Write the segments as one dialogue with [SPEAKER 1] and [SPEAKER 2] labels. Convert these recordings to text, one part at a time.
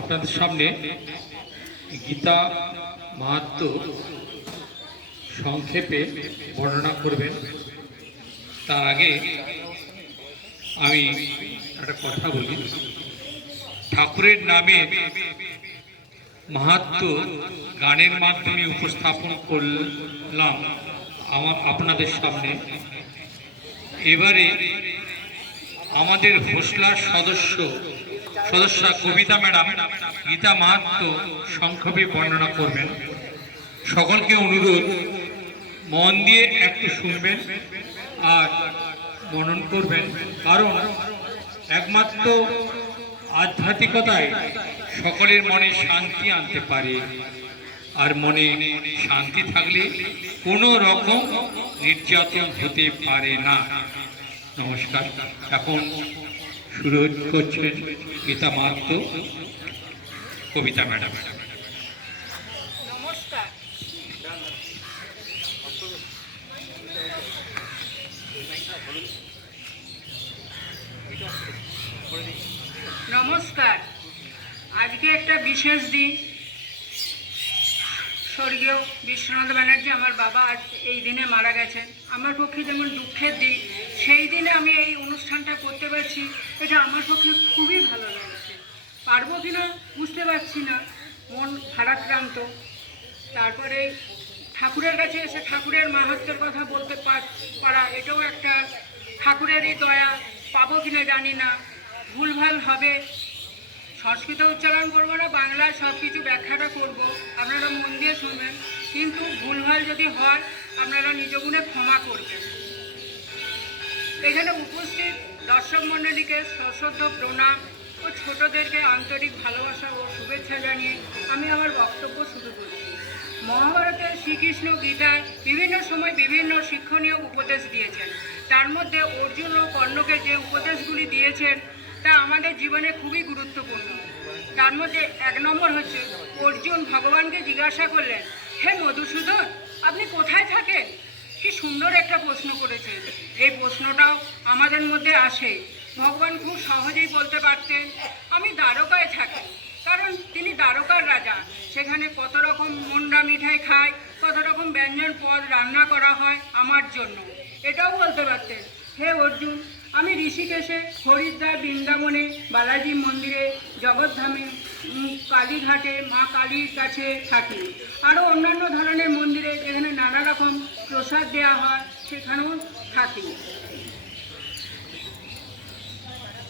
[SPEAKER 1] আপনাদের সামনে গীতা মাহাত্ম সংক্ষেপে বর্ণনা করবেন। তার আগে আমি একটা কথা বলি। ঠাকুরের নামে মাহাত্ম গানের মাধ্যমে উপস্থাপন করলাম আমার আপনাদের সামনে। এবারে আমাদের হোসলার সদস্য সদস্যা কবিতা ম্যাডাম গীতা মাহাত্ম সংক্ষেপে বর্ণনা করবেন। সকলকে অনুরোধ, মন দিয়ে একটু শুনবেন আর মনন করবেন। কারণ একমাত্র আধ্যাত্মিকতায় সকলের মনে শান্তি আনতে পারে। আর মনে শান্তি থাকলে কোনো রকম নির্যাতন হতে পারে না। নমস্কার। এখন শুরু করছেন গীতা মাহাত্ম কবিতা ম্যাডাম।
[SPEAKER 2] নমস্কার। নমস্কার। আজকে একটা বিশেষ দিন। স্বর্গীয় বিশ্বনাথ ব্যানার্জি আমার বাবা আজ এই দিনে মারা গেছেন। আমার পক্ষে যেমন দুঃখের দিন সেই দিনে আমি এই অনুষ্ঠানটা করতে পারছি, এটা আমার পক্ষে খুবই ভালো লেগেছে। পারব কিনা বুঝতে পারছি না, মন ভারাক্রান্ত। তারপরে ঠাকুরের কাছে এসে ঠাকুরের মাহাত্মের কথা বলতে পার- এটাও একটা ঠাকুরেরই দয়া, পাবো কিনা জানি না, ভুলভাল হবে। সংস্কৃত উচ্চারণ করব না, বাংলায় সব কিছু ব্যাখ্যাটা করব। আপনারা মন দিয়ে শুনবেন। কিন্তু ভুলভাল যদি হয়, আপনারা নিজ গুণে ক্ষমা করবেন। এখানে উপস্থিত দর্শক মণ্ডলীকে সশ্রদ্ধ প্রণাম ও ছোটদেরকে আন্তরিক ভালোবাসা ও শুভেচ্ছা জানিয়ে আমি আমার বক্তব্য শুরু করছি। মহাভারতের শ্রীকৃষ্ণ গীতায় বিভিন্ন সময় বিভিন্ন শিক্ষণীয় উপদেশ দিয়েছেন। তার মধ্যে অর্জুন ও কর্ণকে যে উপদেশগুলি দিয়েছেন তা আমাদের জীবনে খুবই গুরুত্বপূর্ণ। তার মধ্যে এক নম্বর হচ্ছে, অর্জুন ভগবানকে জিজ্ঞাসা করলেন, হে মধুসূদন, আপনি কোথায় থাকেন? কি সুন্দর একটা প্রশ্ন করেছে এই প্রশ্নটাও আমাদের মধ্যে আসে। ভগবান খুব সহজেই বলতে পারতেন, আমি দ্বারকায় থাকি। কারণ তিনি দ্বারকার রাজা। সেখানে কত রকম মন্ডা মিঠাই খায়, কত রকম ব্যঞ্জন পদ রান্না করা হয় আমার জন্য। এটাও বলতে পারতেন, হে অর্জুন আমি ঋষিকেশে, হরিদ্বার, বৃন্দাবনে, বালাজি মন্দিরে জগৎধামে কালীঘাটে, মা কালীর কাছে থাকি। আরও অন্যান্য ধরনের মন্দিরে যেখানে নানা রকম প্রসাদ দেওয়া হয়, সেখানেও থাকি।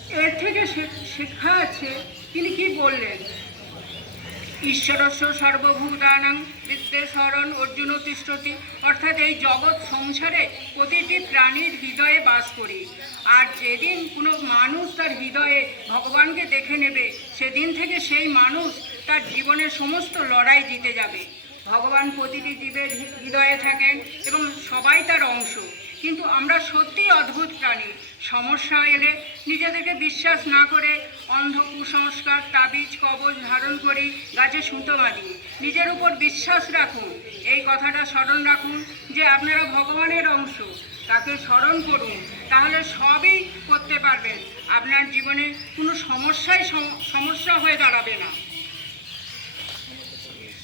[SPEAKER 2] এর থেকে শি- শিক্ষা আছে। তিনি কি বললেন? ঈশ্বরস্য সর্বভূতানাং বিদ্যেশ্বরণ অর্জুন তিষ্ঠতি। অর্থাৎ এই জগৎ সংসারে প্রতিটি প্রাণীর হৃদয়ে বাস করি। আর যেদিন কোনো মানুষ তার হৃদয়ে ভগবানকে দেখে নেবে, সেদিন থেকে সেই মানুষ তার জীবনের সমস্ত লড়াই জিতে যাবে। ভগবান প্রতিটি জীবের হৃদয়ে থাকেন এবং সবাই তার অংশ। কিন্তু আমরা সত্যিই অদ্ভুত প্রাণী। সমস্যা এলে নিজেদেরকে বিশ্বাস না করে অন্ধ কুসংস্কার, তাবিজ, কবজ ধারণ করি, গাছে সুতো বাঁধি। নিজের উপর বিশ্বাস রাখুন। এই কথাটা স্মরণ রাখুন যে আপনারা ভগবানের অংশ। তাকে স্মরণ করুন। তাহলে সবই করতে পারবেন। আপনার জীবনে কোনো সমস্যাই সমস্যা হয়ে দাঁড়াবে না।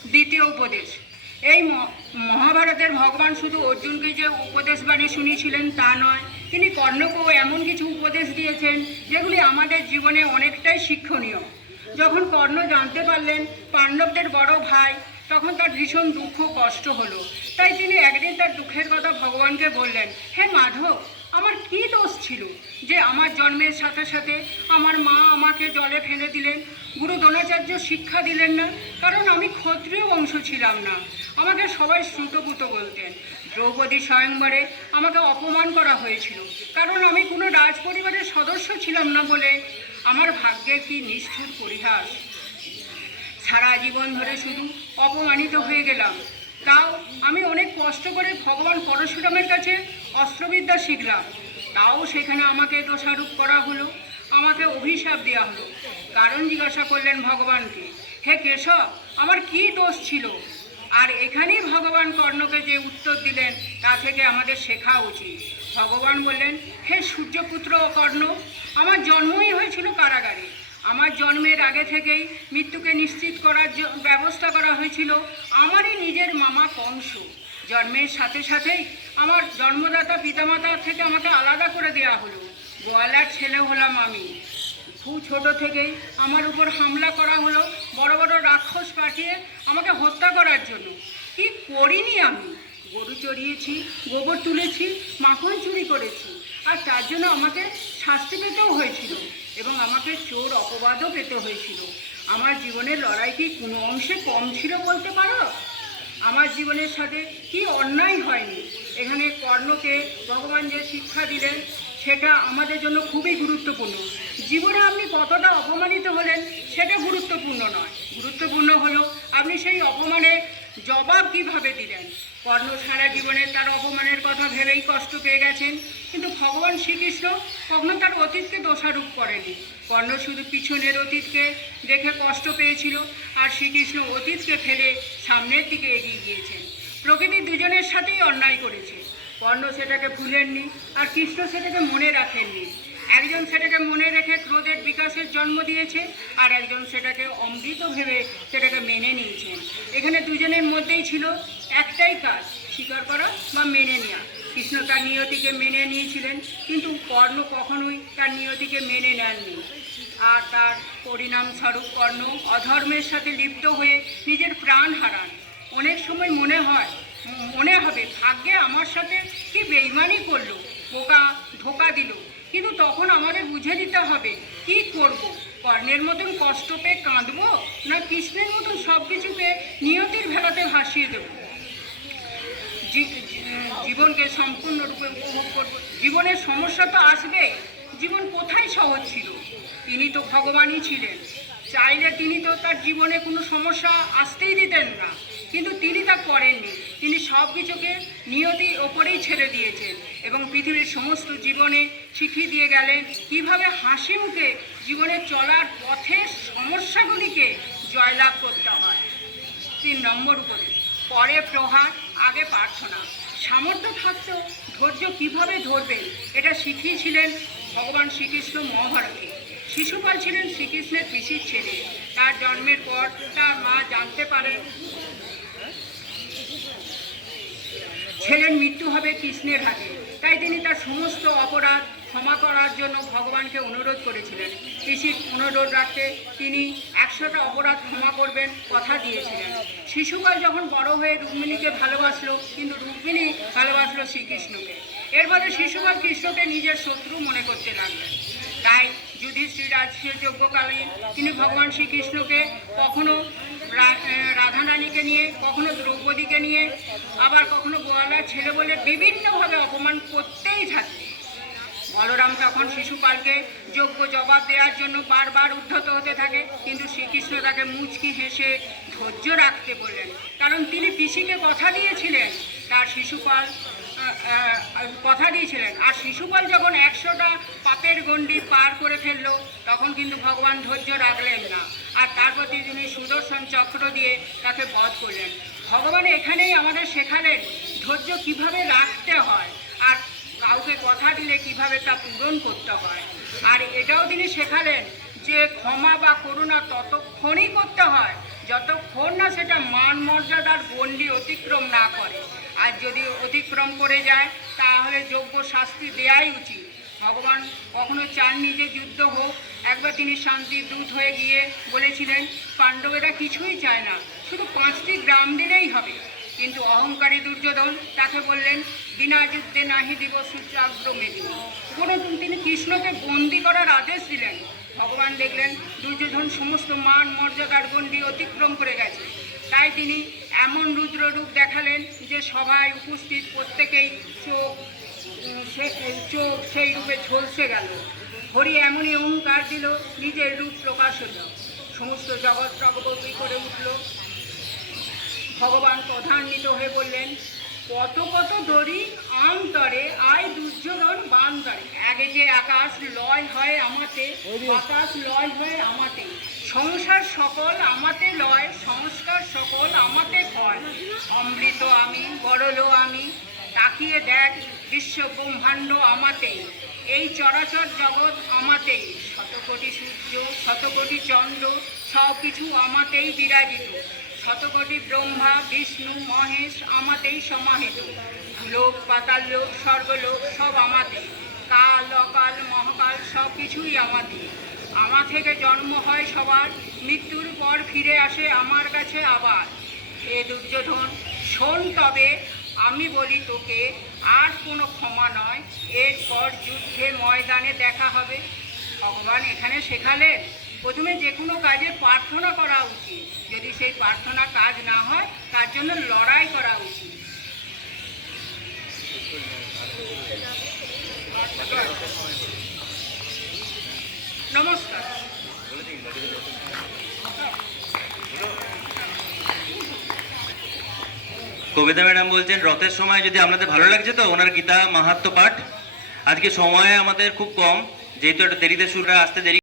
[SPEAKER 2] দ্বিতীয় উপদেশ। এই মহাভারতের ভগবান শুধু অর্জুনকে যে উপদেশ বাণী শুনিয়েছিলেন তা নয়, তিনি কর্ণকেও এমন কিছু উপদেশ দিয়েছেন যেগুলি আমাদের জীবনে অনেকটাই শিক্ষণীয়। যখন কর্ণ জানতে পারলেন পাণ্ডবদের বড় ভাই, তখন তার ভীষণ দুঃখ কষ্ট হলো। তাই তিনি একদিন তার দুঃখের কথা ভগবানকে বললেন, হে মাধব, আমার কি দোষ ছিল যে আমার জন্মের সাথে সাথে আমার মা আমাকে জলে ফেলে দিলেন গুরু দ্রোণাচার্য শিক্ষা দিলেন না, কারণ আমি ক্ষত্রিয় বংশ ছিলাম না। আমাকে সবাই শ্রুতপুত বলতেন। দ্রৌপদী স্বয়ংবরে আমাকে অপমান করা হয়েছিল, কারণ আমি কোনো রাজ পরিবারের সদস্য ছিলাম না বলে। আমার ভাগ্যের কি নিষ্ঠুর পরিহাস? সারা জীবন ধরে শুধু অপমানিত হয়ে গেলাম। তাও আমি অনেক কষ্ট করে ভগবান পরশুরামের কাছে অস্ত্রবিদ্যা শিখলাম। তাও সেখানে আমাকে দোষারোপ করা হলো। আমাকে অভিশাপ দেওয়া হলো। কারণ জিজ্ঞাসা করলেন ভগবানকে, হে কেশব, আমার কি দোষ ছিল? আর এখানেই ভগবান কর্ণকে যে উত্তর দিলেন, তা থেকে আমাদের শেখা উচিত। ভগবান বললেন, হে সূর্যপুত্র ও কর্ণ, আমার জন্মই হয়েছিল কারাগারে। আমার জন্মের আগে থেকেই মৃত্যুকে নিশ্চিত করার ব্যবস্থা করা হয়েছিল আমারই নিজের মামা কংস। জন্মের সাথে সাথেই আমার জন্মদাতা পিতামাতা থেকে আমাকে আলাদা করে দেওয়া হলো। গোয়ালার ছেলে হলাম আমি। খুব ছোট থেকেই আমার উপর হামলা করা হলো, বড় বড় রাক্ষস পাঠিয়ে আমাকে হত্যা করার জন্য। কি করিনি আমি? গরু চড়িয়েছি, গোবর তুলেছি, মাখন চুরি করেছি, আর তার জন্য আমাকে শাস্তি পেতেও হয়েছিল এবং আমাকে চোর অপবাদও পেতে হয়েছিল। আমার জীবনের লড়াই কি কোনো অংশে কম ছিল বলতে পারো? আমার জীবনের সাথে কি অন্যায় হয়নি? এখানে কর্ণকে ভগবান যে শিক্ষা দিলেন সেটা আমাদের জন্য খুবই গুরুত্বপূর্ণ। জীবনে আপনি কতটা অপমানিত হলেন, সেটা গুরুত্বপূর্ণ নয়। গুরুত্বপূর্ণ হলো, আপনি সেই অপমানের জবাব কীভাবে দিলেন? কর্ণ সারা জীবনে তার অপমানের কথা ভেবেই কষ্ট পেয়ে গেছেন, কিন্তু ভগবান শ্রীকৃষ্ণ কখনো তার অতীতকে দোষারোপ করেনি কর্ণ শুধু পিছনের অতীতকে দেখে কষ্ট পেয়েছিল, আর শ্রীকৃষ্ণ অতীতকে ফেলে সামনের দিকে এগিয়ে গিয়েছেন। প্রকৃতি দুজনের সাথেই অন্যায় করেছে। কর্ণ সেটাকে ভুলেননি আর কৃষ্ণ সেটাকে মনে রাখেননি। একজন সেটাকে মনে রেখে ক্রোধের বিকাশের জন্ম দিয়েছে আর একজন সেটাকে অমৃত ভেবে সেটাকে মেনে নিয়েছেন এখানে দুজনের মধ্যেই ছিল একটাই কাজ, স্বীকার করা বা মেনে নেওয়া কৃষ্ণ তার নিয়তিকে মেনে নিয়েছিলেন, কিন্তু কর্ণ কখনোই তার নিয়তিকে মেনে নেননি। আর তার পরিণামস্বরূপ কর্ণ অধর্মের সাথে লিপ্ত হয়ে নিজের প্রাণ হারান। অনেক সময় মনে হয় মনে হবে, ভাগ্যে আমার সাথে কি বেইমানি করল, বোকা ধোকা দিল। কিন্তু তখন আমাদের বুঝে দিতে হবে, কি করব? কর্ণের মতন কষ্ট পেয়ে কাঁদবো, না কৃষ্ণের মতন সব কিছুকে নিয়তির ভেলাতে ভাসিয়ে দেবো? জীবনকে সম্পূর্ণরূপে উপভোগ করব। জীবনের সমস্যা তো আসবেই, জীবন কোথায় সহজ ছিল? তিনি তো ভগবানই ছিলেন। চাইলে তিনি তো তার জীবনে কোনো সমস্যা আসতেই দিতেন না। কিন্তু তিনি তা করেননি। তিনি সব কিছুকে নিয়তির ওপরেই ছেড়ে দিয়েছেন এবং পৃথিবীর সমস্ত জীবনে শিখিয়ে দিয়ে গেলেন কীভাবে হাসি মুখে জীবনে চলার পথের সমস্যাগুলিকে জয়লাভ করতে হয়। তিন নম্বর উপদেশ, পরে প্রহার, আগে প্রার্থনা। সামর্থ্য থাকতেও ধৈর্য কীভাবে ধরবেন, এটা শিখিয়েছিলেন ভগবান শ্রীকৃষ্ণ মহাভারতে। শিশুপাল ছিলেন শ্রীকৃষ্ণের পিসির ছেলে। তার জন্মের পর তার মা জানতে পারেন ছেলের মৃত্যু হবে কৃষ্ণের হাতে। তাই তিনি তার সমস্ত অপরাধ ক্ষমা করার জন্য ভগবানকে অনুরোধ করেছিলেন। পিসির অনুরোধ রাখতে তিনি একশোটা অপরাধ ক্ষমা করবেন কথা দিয়েছিলেন। শিশুকাল যখন বড় হয়ে রুক্মিণীকে ভালোবাসলো, কিন্তু রুক্মিণী ভালোবাসলো শ্রীকৃষ্ণকে। এরপরে শিশুকাল কৃষ্ণকে নিজের শত্রু মনে করতে লাগলেন। তাই যুধিষ্ঠির রাজ্যের যজ্ঞকালে তিনি ভগবান শ্রীকৃষ্ণকে কখনো রাধারানীকে নিয়ে, কখনো দ্রৌপদীকে নিয়ে, আবার কখনো গোয়ালার ছেলে বলে বিভিন্নভাবে অপমান করতেই থাকে। বলরাম তখন শিশুপালকে যোগ্য জবাব দেওয়ার জন্য বারবার উদ্ধত হতে থাকে, কিন্তু শ্রীকৃষ্ণ তাকে মুচকি হেসে ধৈর্য রাখতে বললেন। কারণ তিনি পিসিকে কথা দিয়েছিলেন, তার শিশুপাল কথা দিয়েছিলেন। আর শিশুপাল যখন একশোটা পাপের গণ্ডি পার করে ফেলল, তখন কিন্তু ভগবান ধৈর্য রাখলেন না। আর তারপর তিনি সুদর্শন চক্র দিয়ে তাকে বধ করলেন। ভগবান এখানেই আমাদের শেখালেন ধৈর্য কীভাবে রাখতে হয় আর কাউকে কথা দিলে কীভাবে তা পূরণ করতে হয়। আর এটাও তিনি শেখালেন যে ক্ষমা বা করুণা ততক্ষণই করতে হয়, যতক্ষণ না সেটা মান মর্যাদার গণ্ডি অতিক্রম না করে। আর যদি অতিক্রম করে যায়, তাহলে যোগ্য শাস্তি দেয়াই উচিত। ভগবান কখনো চাননি যে যুদ্ধ হোক। একবার তিনি শান্তির দূত হয়ে গিয়ে বলেছিলেন পাণ্ডবেরা কিছুই চায় না, শুধু পাঁচটি গ্রাম দিলেই হবে। কিন্তু অহংকারী দুর্যোধন তাকে বললেন, বিনা যুদ্ধে নাহি দিব সূচাগ্র মেদিনী উপরন্তু তিনি কৃষ্ণকে বন্দি করার আদেশ দিলেন। ভগবান দেখলেন, দুর্যোধন সমস্ত মান, মর্যাদার গণ্ডি অতিক্রম করে গেছে। তাই তিনি এমন রুদ্ররূপ দেখালেন যে সবাই উপস্থিত প্রত্যেকেই চোখ চোখ, সেই রূপে ঝলসে গেল। হরি এমনই অহংকার দিল, নিজের রূপ প্রকাশ হলো। সমস্ত জগৎ প্রগতি করে উঠল। ভগবান প্রধান্বিত হয়ে বললেন, কত কত দড়ি আমতরে আয় দুর্যোধন বান্তরে আগে যে আকাশ লয় হয় আমাতে আকাশ লয় হয় আমাতে। সংসার সকল আমাতে লয়, সংস্কার সকল আমাতে হয়। অমৃত আমি বড়লো আমি তাকিয়ে দেখ বিশ্ব ব্রহ্মাণ্ড আমাতে। এই চরাচর জগৎ আমাতেই শতকোটি সূর্য, শতকোটি চন্দ্র সব কিছু আমাতেই বিরাজিত। শতকোটি ব্রহ্মা, বিষ্ণু, মহেশ আমাতেই সমাহিত। লোক, পাতাল লোক স্বর্গলোক সব আমাতে। কাল, অকাল, মহাকাল সব কিছুই আমাতে। আমা থেকে জন্ম হয় সবার, মৃত্যুর পর ফিরে আসে আমার কাছে আবার। হে দুর্যোধন, শোন তবে আমি বলি তোকে, আর কোনো ক্ষমা নয়। এরপর যুদ্ধে ময়দানে দেখা হবে। ভগবান এখানে শেখালেন, প্রথমে যে কোনো কাজে প্রার্থনা করা উচিত। যদি সেই প্রার্থনা কাজ না হয়, তার জন্য লড়াই করা উচিত। নমস্কার।
[SPEAKER 3] কবিতা ম্যাডাম বলছেন, রথের সময় যদি আপনাদের ভালো লাগছে তো ওনার গীতা মাহাত্ম পাঠ। আজকে সময় আমাদের খুব কম, যেহেতু একটা দেরিতে শুরু আসতে দেরি